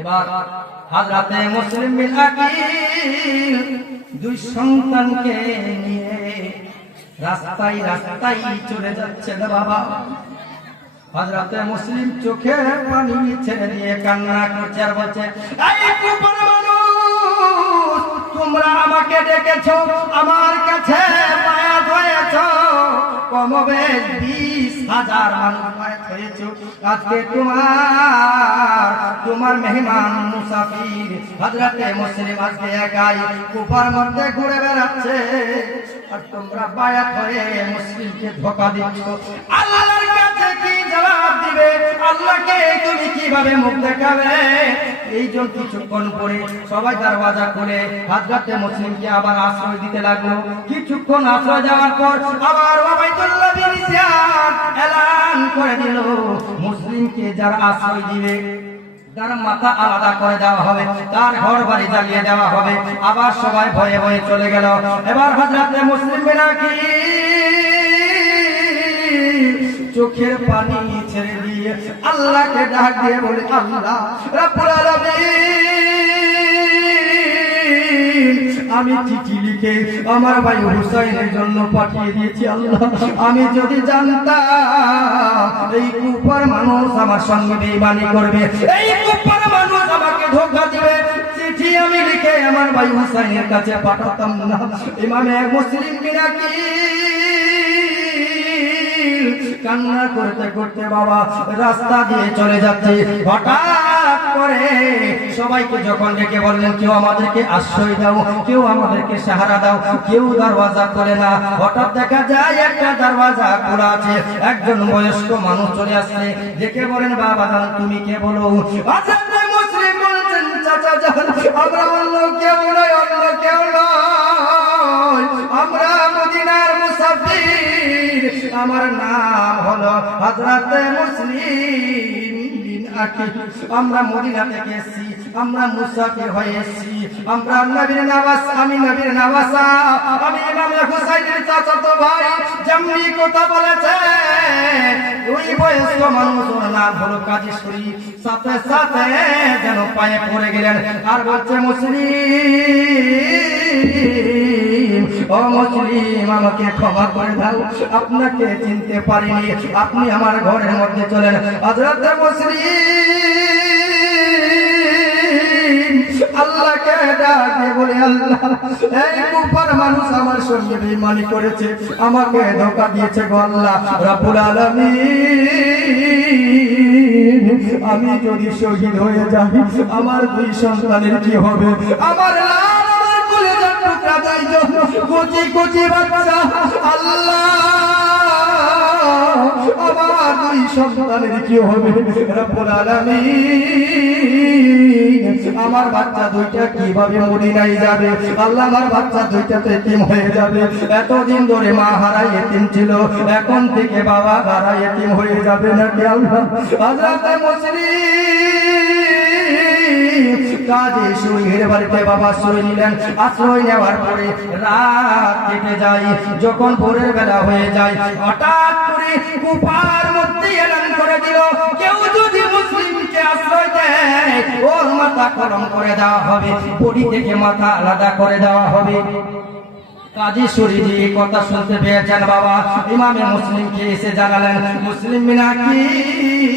এবার হযরতে মুসলিম বিন আকিল দুই সন্তানকে নিয়ে রাস্তায় রাস্তায় চলে যাচ্ছেন বাবা। হযরতে মুসলিম চোখে পানি ছেড়ে দিয়ে কান্না করছে আর বলছে, এই কুফর মানুষ, তোমরা আমাকে ডেকেছো, আমার কাছে বায়াত হয়েছো, কমবেশ 20,000 মানুষ বায়াত হয়েছো। আজকে তোমার মেহমান মুসাফির হযরতে মুসলিম আজকে একাই কুফার মধ্যে ঘুরে বেড়াচ্ছে, আর তোমরা বায়াত হয়ে মুসলিমকে ধোঁকা দিচ্ছ। আল্লাহর কাছে কি জবাব দিবে? আল্লাহকে তুমি কিভাবে মুখ দেখাবে? এই জন্য কিছুক্ষণ পরে সবাই দরওয়াজা খুলে হযরতে মুসলিমকে আবার আশ্রয় দিতে লাগলো। কিছুক্ষণ আশ্রয় দেওয়ার পর আবার ওবাইদুল্লাহ বিন জিয়াদ এলান করে দিল, মুসলিমকে যারা আশ্রয় দিবে তার মাথা আলাদা করে দেওয়া হবে, তার ঘর বাড়ি জ্বালিয়ে দেওয়া হবে। আবার সবাই ভয়ে ভয়ে চলে গেল। এবার হযরতে মুসলিম বিন আকিল চোখের পানি ছেড়ে দিয়ে আল্লাহকে ডাক দিয়ে বলে, আল্লাহ রাব্বুল আলামিন, আমি চিঠি লিখে আমার ভাই হুসাইনের জন্য পাঠিয়ে দিয়েছি। আল্লাহ, আমি যদি জানতাম এই কুফার মানুষ আমার সঙ্গে বেঈমানি করবে, এই কুফার মানুষ আমাকে ধোঁকা দিবে, চিঠি আমি লিখে আমার ভাই হুসাইনের কাছে পাঠাতাম না। ইমামে মুসলিম বিন আকিল কান্না করতে করতে বাবা রাস্তা দিয়ে চলে যাচ্ছে। হঠাৎ করে সবাইকে যখন ডেকে বললেন, কেউ আমাদেরকে আশ্রয় দাও, কেউ আমাদেরকে সাহারা দাও, কেউ দরওয়াজা খোলে না। হঠাৎ দেখা যায় একটা দরওয়াজা খোলা আছে, একজন বয়স্ক মানুষ চলে আসছে। ডেকে বলেন, বাবা জান তুমি কে বলো? হযরতে মুসলিম বলছেন, চাচা জান আমরা অন্য কেউ নয়, অন্য কেউ নয়, আমরা মদিনার মুসাফির, আমার নাম হলো হযরতে মুসলিম বিন আকিল, আমরা মদিনা থেকে এসেছি, আমরা মুসাফির হয়ে এসেছি, আমরা নবীর নওয়াজ, আমি নবীর নওয়াজা, আমি ইমাম হুসাইনের চাচাতো ভাই। যেমনি কথা বলেছে ওই বয়স্ক মানুষের নাম হলো কাজী শরীফ, সাথে সাথে যেন পায়ে পড়ে গেলেন আর বলছে, মুসলিম, ও মুসলিম, আমাকে ক্ষমা করে দাও, আপনাকে চিনতে পারিনি, আপনি আমার ঘরের মধ্যে চলেন। হযরতে মুসলিম আল্লাহকে ডাকে বলে, আল্লাহ এই কুফার মানুষ আমার সঙ্গে বেঈমানি করেছে, আমাকে ধোঁকা দিয়েছে গো আল্লাহ রাব্বুল আলামিন, আমি যদি শহীদ হয়ে যাই আমার দুই সন্তানের কি হবে? আমার কোটি কোটি বাচ্চা, আল্লাহ আমার দুই সন্তানের কি হবে? রব্বুল আলামিন, আমার বাচ্চা দুইটা কিভাবে মদিনায় যাবে? আল্লাহ আমার বাচ্চা দুইটা তো এতিম হয়ে যাবে, এতদিন ধরে মা হারা এতিম ছিল, এখন থেকে বাবা হারা এতিম হয়ে যাবে নাকি আল্লাহ? হযরতে মুসলিম কাজী শরীফের বাড়িতে বাবা আশ্রয় নিলেন। আশ্রয় নেওয়ার পরে রাত কেটে যায়, যখন ভোরের বেলা হয়ে যায় হঠাৎ করে কুফার মধ্যে এলান করে দিল, কেউ যদি মুসলিমকে আশ্রয় দেয় ওর মাথা কলম করে দেওয়া হবে, বডি থেকে মাথা আলাদা করে দেওয়া হবে। কাজী শরীফ কথা শুনতে পেয়েছেন বাবা, ইমামে মুসলিমকে এসে জানালেন, মুসলিম বিন আকিল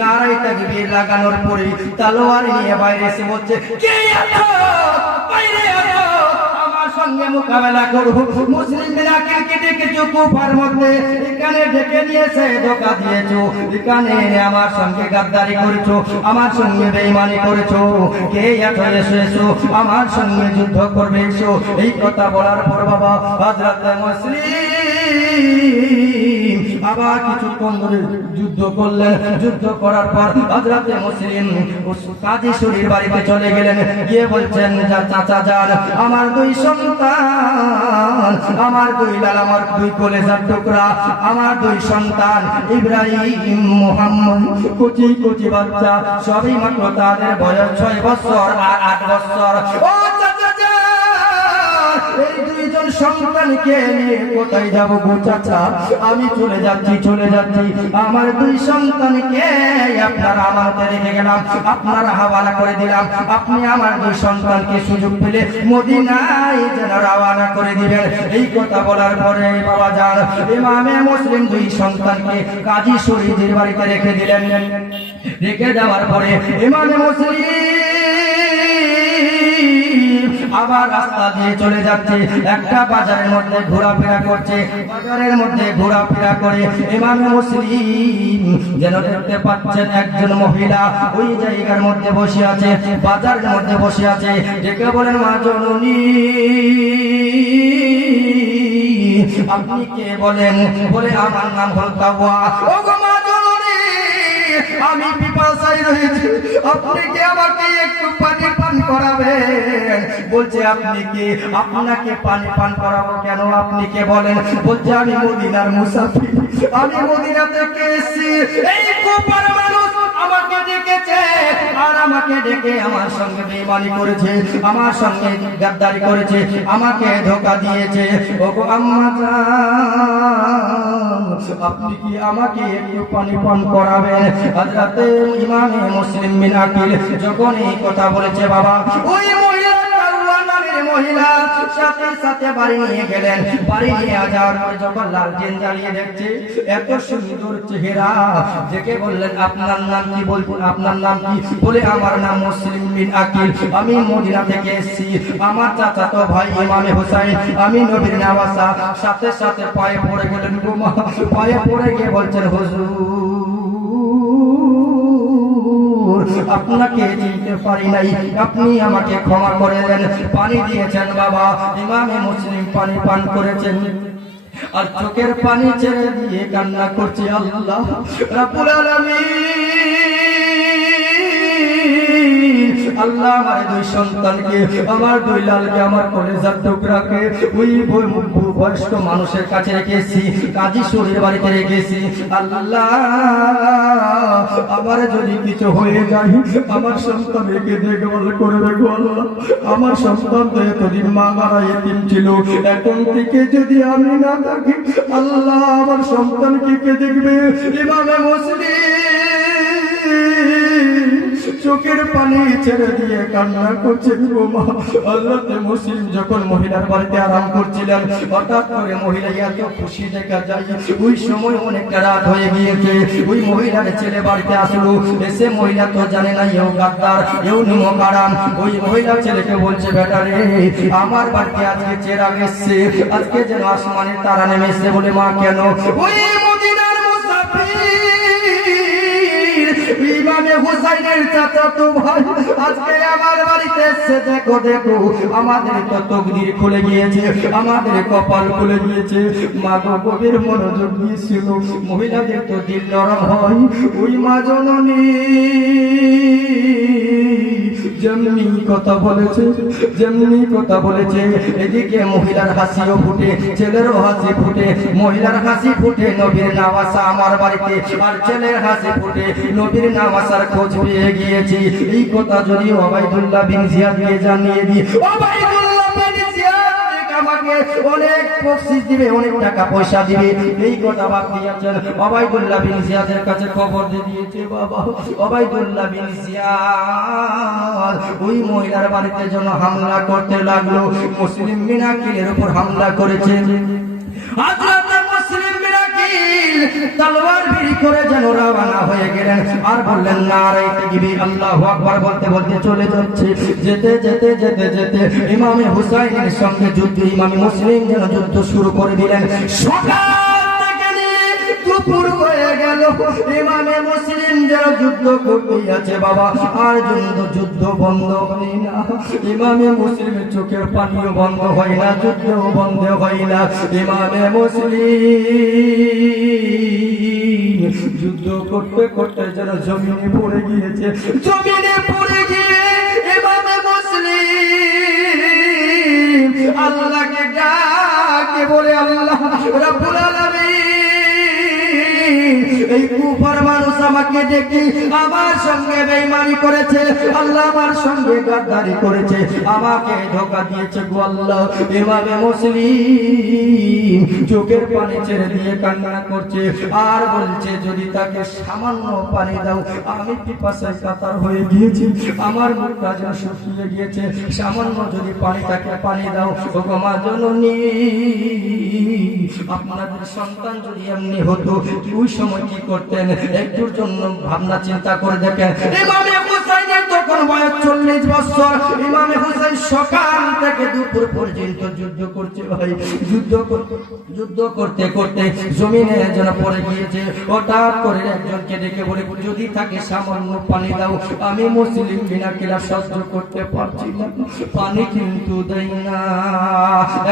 নারায়ে তাকবীর লাগানোর পরে তলোয়ার নিয়ে বাইরে এসে বলছে, কে আছো? বাইরে আছো, আমার সঙ্গে মোকাবেলা করব। মুসলিম বিন আকিলকে ডেকেছো কুফার মধ্যে, এখানে ডেকে নিয়েছে, ধোঁকা দিয়েছো, এখানে আমার সঙ্গে গাদ্দারি করেছো, আমার সঙ্গে বেঈমানি করেছো, কে আছো? এসো এসো, আমার সঙ্গে যুদ্ধ করবে, এসো। এই কথা বলার পর বাবা হযরতে মুসলিম আবার কিছুক্ষণ ধরে যুদ্ধ করলেন। যুদ্ধ করার পর হযরতে মুসলিম কাজী শরীফের বাড়িতে চলে গেলেন, গিয়ে বলছেন, চাচা যান আমার দুই সন্তান, আমার দুই লাল, আমার দুই কলেজার টুকরা, আমার দুই সন্তান ইব্রাহিম মুহাম্মদ, কুচি কুচি বাচ্চা, সবই মাত্র তাদের বয়স 6 বছর আর 8 বছর। ও চাচা যান, এই দুইজন সন্তানকে নিয়ে কোথায় যাব গো চাচা, আমি চলে যাচ্ছি আমার 2 সন্তানকে আপনারা আমাকে রেখে গেলাম, আপনারা হাওয়ালা করে দিলাম, আপনি আমার 2 সন্তানকে সুযোগ পেলে মদিনায় যেন রওনা করে দিবেন। এই কথা বলার পরে বাবা যান ইমামে মুসলিম 2 সন্তানকে কাজী শরীফের বাড়িতে রেখে দিলেন। রেখে দেওয়ার পরে ইমামে মুসলিম আবার রাস্তা দিয়ে চলে যাচ্ছে, একটা বাজারের মধ্যে ঘোরাফেরা করছে, বাজারের মধ্যে ঘোরাফেরা করে ইমামে মুসলিম যেন দেখতে পাচ্ছেন একজন মহিলা ওই জায়গার মধ্যে বসে আছে, বাজারের মধ্যে বসে আছে। ডেকে বলেন, মা জননী আপনি কে বলেন? বলে, আমার নাম হল কাওয়া। ও গো মা জননী, আমি পিপাসায় রয়েছি, আপনি কি আমাকে একটু পানি পান করাবেন? বলছে, আপনি কি? আপনাকে পানি পান করাবো কেন? আপনি কে বলেন? বলছে, আমি মদিনার মুসাফির, আমি মদিনা থেকে এসেছি। এই কুপার মানুষ আমাকে ডেকেছে আর আমাকে ডেকে আমার সঙ্গে বেঈমানি করেছে, আমার সঙ্গে গাদ্দারি করেছে, আমাকে ধোঁকা দিয়েছে। ওগো আম্মা জান, আপনি কি আমাকে একটু পানি পান করাবেন? হযরতে ইমামে মুসলিম বিন আকিল যখন এই কথা বলেছে বাবা, ওই মহিলা সাথে সাথে বাড়ি নিয়ে গেলেন। বাড়ি নিয়ে যাওয়ার পর যখন লালটেন জ্বালিয়ে দেখছে এত সুন্দর চেহারা, দেখে বললেন, আপনার নাম কি? বলবেন, আপনার নাম কি? বলে, আমার নাম মুসলিম বিন আকিল, আমি মদিনা থেকে এসেছি, আমার চাচাতো ভাই ইমামে হুসাইন, আমি নবীর নওয়াসা। সাথে সাথে পায়ে পড়ে গেলেন গো মা, পায়ে পড়ে গিয়ে বলছেন, হুজুর আপনাকে চিনতে পারি নাই, আপনি আমাকে ক্ষমা করে দেন। পানি দিয়েছেন বাবা, ইমামে মুসলিম পানি পান করেছেন আর চোখের পানি ছেড়ে দিয়ে কান্না করছে, আল্লাহ রাব্বুল আলামিন, আল্লাহ আমার 2 সন্তানকে, আমার 2 লালকে, আমার কলেজার টুকরাকে ওই বয়স্ক মানুষের কাছে রেখেছি, কাজী শরীর বাড়িতে রেখেছি। আল্লাহ আমার যদি কিছু হয়ে যায়, আমার সন্তানকে দেখভাল করে রেখো আল্লাহ। আমার সন্তান তো এতদিন মা মারা এতিম ছিল, এখন থেকে যদি আমি না থাকি আল্লাহ আমার সন্তানকে কে দেখবে? ইমামে মুসলিম চোখের পানি ছেড়ে দিয়ে কান্না করছে গো মা। হযরতে মুসলিম যখন মহিলার বাড়িতে আরাম করছিলেন, হঠাৎ করে মহিলা এত খুশি দেখা যায়। ওই সময় অনেকটা রাত হয়ে গিয়েছে, ওই মহিলার ছেলে বাড়িতে আসলো। এসে মহিলা তো জানে না এও গাদ্দার, এও নিমক আরাম। ওই মহিলা ছেলেকে বলছে, বেটা রে, আমার বাড়িতে আজকে চেরাগ এসছে, আজকে যেন আসমানের তারা নেমে এসছে। বলে, মা কেন? ওই মদিনার মুসাফির ইমামে হুসাইনের চাচাতো ভাই আজকে আমার বাড়িতে এসেছে। দেখো দেখো, আমাদের তো তকদির খুলে গিয়েছে, আমাদের কপাল খুলে গিয়েছে। মা গো গভীর মনোযোগ দিয়েছিল, মহিলাদের তো দিল নরম হয়। ওই মা জননী যেমনি কথা বলেছে এদিকে মহিলার হাসিও ফুটে, ছেলেরও হাসি ফুটে। মহিলার হাসি ফুটে নবীর নওয়াসা আমার বাড়িতে, আর ছেলের হাসি ফুটে নবীর নওয়াসার খোঁজ পেয়ে গিয়েছি। এই কথা যদি ওবাইদুল্লাহ বিন জিয়াদকে জানিয়ে দিই, ওবাইদুল্লাহ বিন জিয়াদ আমাকে অনেক বকশিশ দিবে, অনেক টাকা পয়সা দিবে। এই কথা বাদ দিয়েছেন, ওবাইদুল্লাহ বিন জিয়াদের কাছে খবর দিয়ে দিয়েছে বাবা। ওবাইদুল্লাহ বিন জিয়াদ ওই মহিলার বাড়িতে যেন হামলা করতে লাগলো। মুসলিম বিন আকিলের উপর হামলা করেছে। হযরত মুসলিম বিন আকিল তলোয়ার বের করে যেন রওনা হয়ে গেলেন আর বললেন, নারায়ে তাকবীর, আল্লাহু আকবার বলতে বলতে চলে যাচ্ছে। যেতে যেতে যেতে যেতে ইমামে হুসাইনের সঙ্গে যুদ্ধ, ইমামে মুসলিম যেন যুদ্ধ শুরু করে দিলেন। সকাল থেকে নিয়ে দুপুর হয়ে গেল, ইমামে মুসলিম যেন যুদ্ধ করতেই আছে বাবা, আর যুদ্ধ বন্ধ হয় না। ইমামে মুসলিমের চোখের পানিও বন্ধ হয় না, যুদ্ধও বন্ধ হয় না। ইমামে মুসলিম যুদ্ধ করতে করতে যেন জমিনে পড়ে গিয়েছে। জমিনে পড়ে গিয়ে ইমামে মুসলিম আল্লাহকে ডাকে, বলে, আল্লাহ রাব্বুল আলামিন, এই কুফার মানুষ আমাকে আমাকে দেখি আমার সঙ্গে বেঈমানি করেছে, আল্লাহ আমার সঙ্গে গাদ্দারি করেছে, আমাকে ধোঁকা দিয়েছে গো আল্লাহ। ইমামে মুসলিম চোখের পানি ছেড়ে দিয়ে কান্না করছে আর বলছে, যদি তাকে সামান্য পানি দাও, আমি পিপাসায় কাতর হয়ে গিয়েছি, আমার মুখটা যেন শুকিয়ে গিয়েছে, সামান্য যদি পানি তাকে পানি দাও। ওগো মা জননী, আপনাদের সন্তান যদি এমনি হতো ওই সময় কি করতেন? একটুর জন্য ভাবনা চিন্তা করে দেখেন। ইমামে হুসাইনের তখন বয়স 40 বছর। ইমামে হুসাইন সকাল থেকে দুপুর পর্যন্ত যুদ্ধ করছে ভাই, যুদ্ধ করতে করতে জমিনে যেন পড়ে গিয়েছে। হঠাৎ করে একজনকে ডেকে বলে, যদি তাকে সামান্য পানি দাও, আমি মুসলিম বিনা কিলা সহ্য করতে পারছি না, পানি কিন্তু দেই না।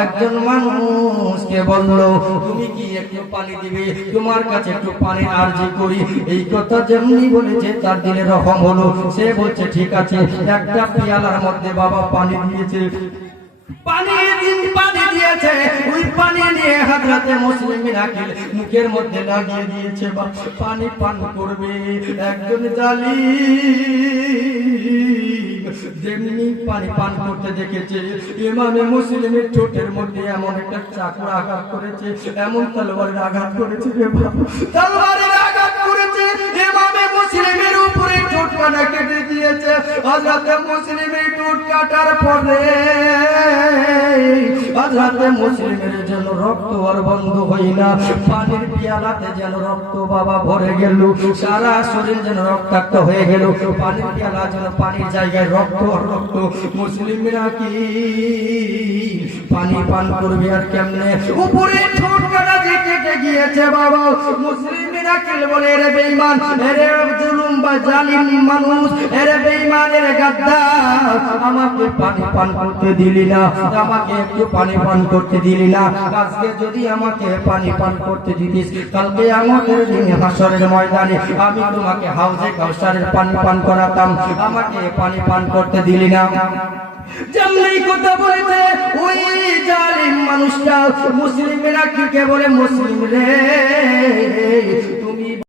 একজন মানুষকে বলল, তুমি কি একটু পানি দিবে, তোমার কাছে একটু পানি আরজি করি। এই কথা যেমনি বলেছে তার দিলে রকম হলো। সে বলছে, ঠিক আছে। একটা পেয়ালার মধ্যে বাবা পানি দিয়েছে, পানি দিয়েছে, ওই পানি নিয়ে হযরতে মুসলিম আকিল মুখের মধ্যে লাগিয়ে দিয়েছে, পানি পান করবে। একজন জালিম যেমনি পানি পান করতে দেখেছে, ইমামে মুসলিমের ঠোঁটের মধ্যে এমন একটা চাকুর আঘাত করেছে, এমন তলোয়ারের আঘাত করেছে রে বাবা, তলোয়ারের আঘাত করেছে, ইমামে মুসলিমের উপরে ঠোঁট কাটা কেটে দিয়েছে। হযরতে মুসলিমের ঠোঁট কাটার পরে হযরতে মুসলিমের যেন রক্ত আর বন্ধ হয় না, পানির পিয়ালাতে যেন রক্ত বাবা ভরে গেল, সারা শরীর যেন রক্তাক্ত হয়ে গেল, পানির পিয়ালা যেন পানির জায়গায় রক্ত আর রক্ত। মুসলিমরা কি পানি পান করবে আর কেমনে? উপরে ঠোঁট কাটা যে কেটে গিয়েছে বাবা। মুসলিমরা কি বলে, এরে বেঈমান, এরে জুলুম বা জালিম মানুষ, এরে বেঈমান, এরে গাদ্দার, আমাকে পানি পান করতে দিলি না, আমাকে একটু পানি পান করতে দিলি না। আজকে যদি আমাকে পানি পান করতে দিতিস, কালকে আমাদের দিন হাসরের ময়দানে আমি তোমাকে হাউজে কাউসারের পানি পান করাতাম, আমাকে পানি পান করতে দিলি না। যেমনি কথা বলেছে ওই জালিম মানুষটা মুসলিমেরা কি কে বলে, মুসলিম রে